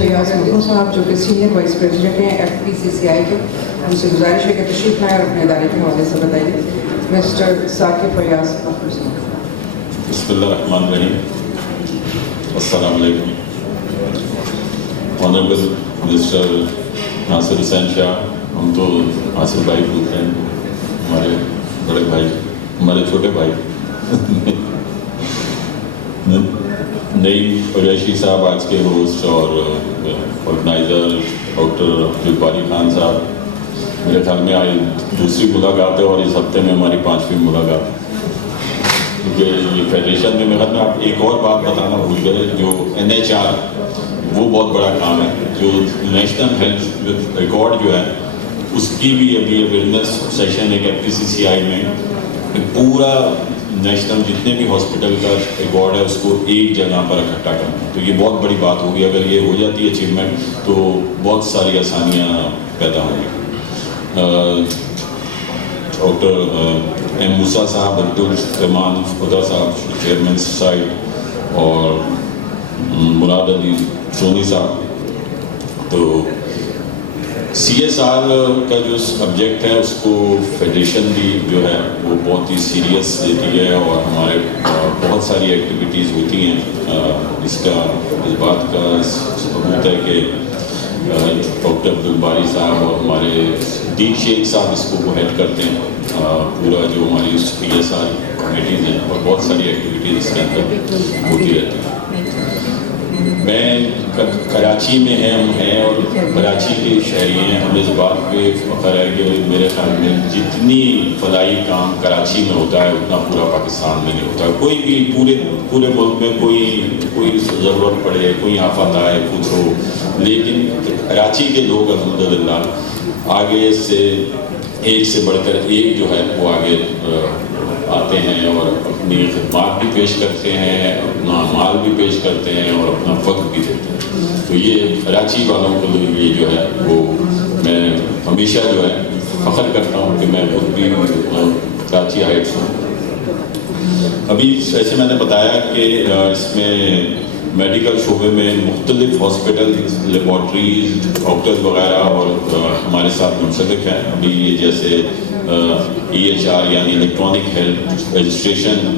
فیاض مخلوق صاحب جو کہ سینئر وائس پریزیڈنٹ ہیں FPCCI کے، ان سے گزارش ہے کہ تشریف لائیں اور اپنے ادارے کے حوالے سے بتائیے. مسٹر ثاقب فیاض مخلوق صاحب. بسم اللہ الرحمن الرحیم. السلام علیکم. آنریبل منسٹر ناصر حسین شاہ، ہم تو ناصر بھائی بولتے ہیں، ہمارے بڑے بھائی، ہمارے چھوٹے بھائی. نئی قریشی صاحب آج کے ہوسٹ اور آرگنائزر ڈاکٹر عبدالباری خان صاحب، میرے خیال میں آج دوسری ملاقات ہے اور اس ہفتے میں ہماری 5ویں ملاقات ہے. کیونکہ یہ فیڈریشن میں میرے خیال میں آپ ایک اور بات بتانا بھول گئے، جو NHR وہ بہت بڑا کام ہے، جو نیشنل ہیلتھ ریکارڈ جو ہے اس کی بھی ابھی اویئرنیس سیشن ایک FPCCI میں پورا نیشنل جتنے بھی ہاسپٹل کا ریکارڈ ہے اس کو ایک جگہ پر اکٹھا کرنا. تو یہ بہت بڑی بات ہوگی. اگر یہ ہو جاتی ہے اچیومنٹ تو بہت ساری آسانیاں پیدا ہوں گی. ڈاکٹر M موسیٰ صاحب، عبدالرحمان خدا صاحب چیئرمین سائٹ، اور مراد علی سونی صاحب. تو CSR کا جو سبجیکٹ ہے اس کو فیڈریشن بھی جو ہے وہ بہت ہی سیریس لیتی ہے، اور ہمارے بہت ساری ایکٹیویٹیز ہوتی ہیں. اس بات کا ثبوت ہے کہ ڈاکٹر عبدالباری صاحب اور ہمارے دین شیخ صاحب اس کو ہیڈ کرتے ہیں. پورا جو ہماری CSR کمیٹیز ہیں اور بہت ساری ایکٹیویٹیز اس کے اندر ہوتی رہتی ہیں. میں کراچی میں ہم ہیں اور کراچی کے شہری ہیں. ہمیں اس بات پہ فخر ہے کہ میرے خیال میں جتنی فلاحی کام کراچی میں ہوتا ہے اتنا پورا پاکستان میں نہیں ہوتا ہے. کوئی بھی پورے ملک میں کوئی ضرورت پڑے، کوئی آفت آئے، کچھ ہو، لیکن کراچی کے لوگ الحمدللہ آگے سے ایک سے بڑھ کر ایک جو ہے وہ آگے آتے ہیں اور اپنی خدمات بھی پیش کرتے ہیں، اپنا مال بھی پیش کرتے ہیں اور اپنا وقت بھی دیتے ہیں. تو یہ کراچی والوں کے لیے یہ جو ہے وہ میں ہمیشہ جو ہے فخر کرتا ہوں کہ میں خود بھی کراچی ہائٹس ہوں. ابھی جیسے میں نے بتایا کہ اس میں میڈیکل شعبے میں مختلف ہاسپٹل، لیبارٹریز، ڈاکٹرز وغیرہ اور ہمارے ساتھ منسلک ہیں. ابھی یہ جیسے EHR یعنی الیکٹرانک ہیلتھ رجسٹریشن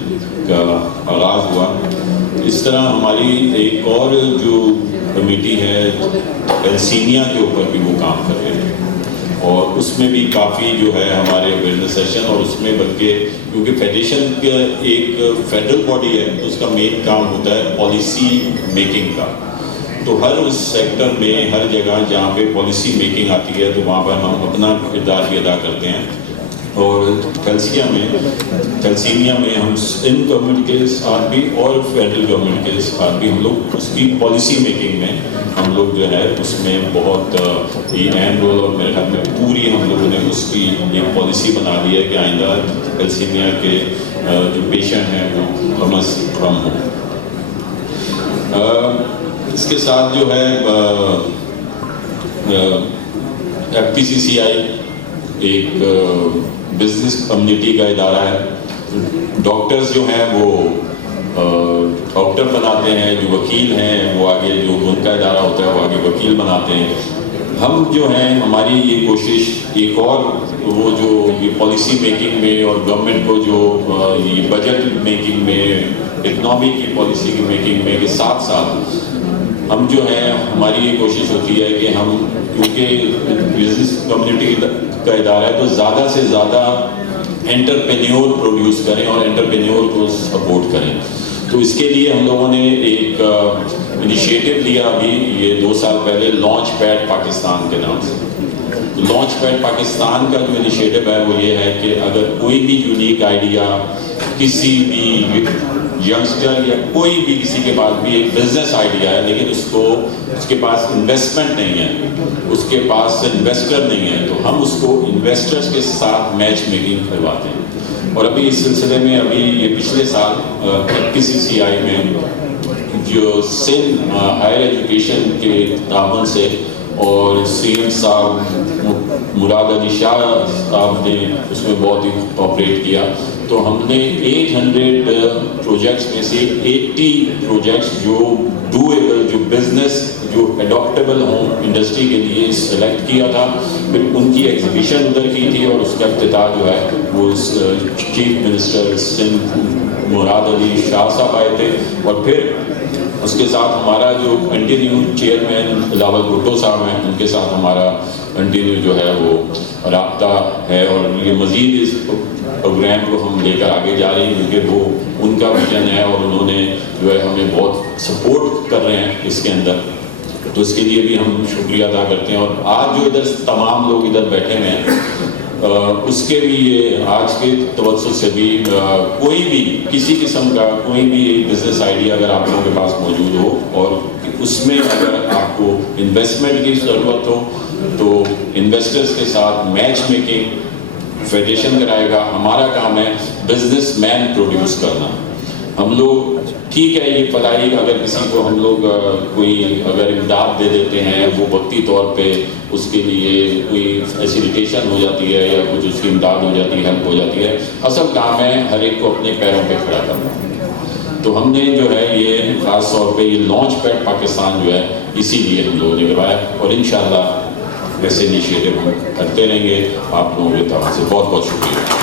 کا آغاز ہوا، اس طرح ہماری ایک اور جو کمیٹی ہے تھیلیسیمیا کے اوپر بھی وہ کام کر رہے ہیں، اور اس میں بھی کافی جو ہے ہمارے اویئرنیس سیشن، اور اس میں بلکہ کیونکہ فیڈریشن کا ایک فیڈرل باڈی ہے تو اس کا مین کام ہوتا ہے پالیسی میکنگ کا. تو ہر اس سیکٹر میں ہر جگہ جہاں پہ پالیسی میکنگ آتی ہے تو وہاں پر ہم اپنا کردار بھی ادا کرتے ہیں. اور تھیلیسیمیا میں ہم ان گورنمنٹ کے ساتھ بھی اور فیڈرل گورنمنٹ کے ساتھ بھی ہم لوگ اس کی پالیسی میکنگ میں ہم لوگ جو ہے اس میں بہت اہم رول، اور میرے خیال میں پوری ہم لوگوں نے اس کی ایک پالیسی بنا لی ہے کہ آئندہ تھیلیسیمیا کے جو پیشنٹ ہیں وہ کم از کم ہوں. اس کے ساتھ جو ہے FPCCI ایک بزنس کمیونٹی کا ادارہ ہے. ڈاکٹرز جو ہیں وہ ڈاکٹر بناتے ہیں، جو وکیل ہیں وہ آگے جو ان کا ادارہ ہوتا ہے وہ آگے وکیل بناتے ہیں. ہم جو ہیں ہماری یہ کوشش ایک اور وہ جو یہ پالیسی میکنگ میں اور گورنمنٹ کو جو یہ بجٹ میکنگ میں، اکنامی کی پالیسی کی میکنگ میں کے ساتھ ساتھ ہم جو ہیں ہماری یہ کوشش ہوتی ہے کہ ہم کیونکہ بزنس کمیونٹی کا ادارہ ہے تو زیادہ سے زیادہ انٹرپرینیور پروڈیوس کریں اور انٹرپرینیور کو سپورٹ کریں. تو اس کے لیے ہم لوگوں نے ایک انیشیٹو لیا ابھی یہ 2 سال پہلے، لانچ پیڈ پاکستان کے نام سے. لانچ پیڈ پاکستان کا جو انیشیٹو ہے وہ یہ ہے کہ اگر کوئی بھی یونیک آئیڈیا کسی بھی ینگسٹر یا کوئی بھی کسی کے پاس بھی ایک بزنس آئیڈیا ہے لیکن اس کے پاس انویسٹمنٹ نہیں ہے، اس کے پاس انویسٹر نہیں ہے، تو ہم اس کو انویسٹرز کے ساتھ میچ میکنگ کرواتے ہیں. اور ابھی اس سلسلے میں ابھی یہ پچھلے سال FPCCI میں جو ہائر ایجوکیشن کے تعاون سے اور CM صاحب مراد علی شاہ صاحب نے اس میں بہت ہی کوآپریٹ کیا. تو ہم نے 800 پروجیکٹس میں سے 80 پروجیکٹس جو ڈویبل, جو بزنس, جو اڈاپٹیبل ہوں انڈسٹری کے لیے سلیکٹ کیا تھا. پھر ان کی ایگزیبیشن ادھر کی تھی اور اس کا افتتاح جو ہے وہ چیف منسٹر سندھ مراد علی شاہ صاحب آئے تھے. اور پھر اس کے ساتھ ہمارا جو کنٹینیو چیئرمین بلاول بھٹو صاحب ہیں, ان کے ساتھ ہمارا کنٹینیو جو ہے وہ رابطہ ہے. اور یہ مزید اس پروگرام کو ہم لے کر آگے جا رہے ہیں کیونکہ وہ ان کا ویژن ہے اور انہوں نے جو ہے ہمیں بہت سپورٹ کر رہے ہیں اس کے اندر. تو اس کے لیے بھی ہم شکریہ ادا کرتے ہیں. اور آج جو ادھر تمام لوگ ادھر بیٹھے ہوئے ہیں اس کے بھی یہ آج کے توسط سے بھی کوئی بھی کسی قسم کا کوئی بھی بزنس آئیڈیا اگر آپ لوگوں کے پاس موجود ہو اور اس میں اگر آپ کو انویسٹمنٹ کی ضرورت ہو تو انویسٹرز کے ساتھ میچ میکنگ فیڈریشن کرائے گا. ہمارا کام ہے بزنس مین پروڈیوس کرنا. ہم لوگ ٹھیک ہے یہ فلاحی اگر کسی کو ہم لوگ کوئی اگر امداد دے دیتے ہیں وہ وقتی طور پہ اس کے لیے کوئی فیسیلیٹیشن ہو جاتی ہے یا کچھ اس کی امداد ہو جاتی ہے, ہیلپ ہو جاتی ہے. اصل کام ہے ہر ایک کو اپنے پیروں پہ کھڑا کرنا. تو ہم نے جو ہے یہ خاص طور پہ یہ لانچ پیڈ پاکستان جو ہے اسی لیے ہم لوگوں نے کروایا اور انشاءاللہ ایسے انیشیٹو ہم کرتے رہیں گے. آپ لوگوں کے طرف سے بہت بہت شکریہ.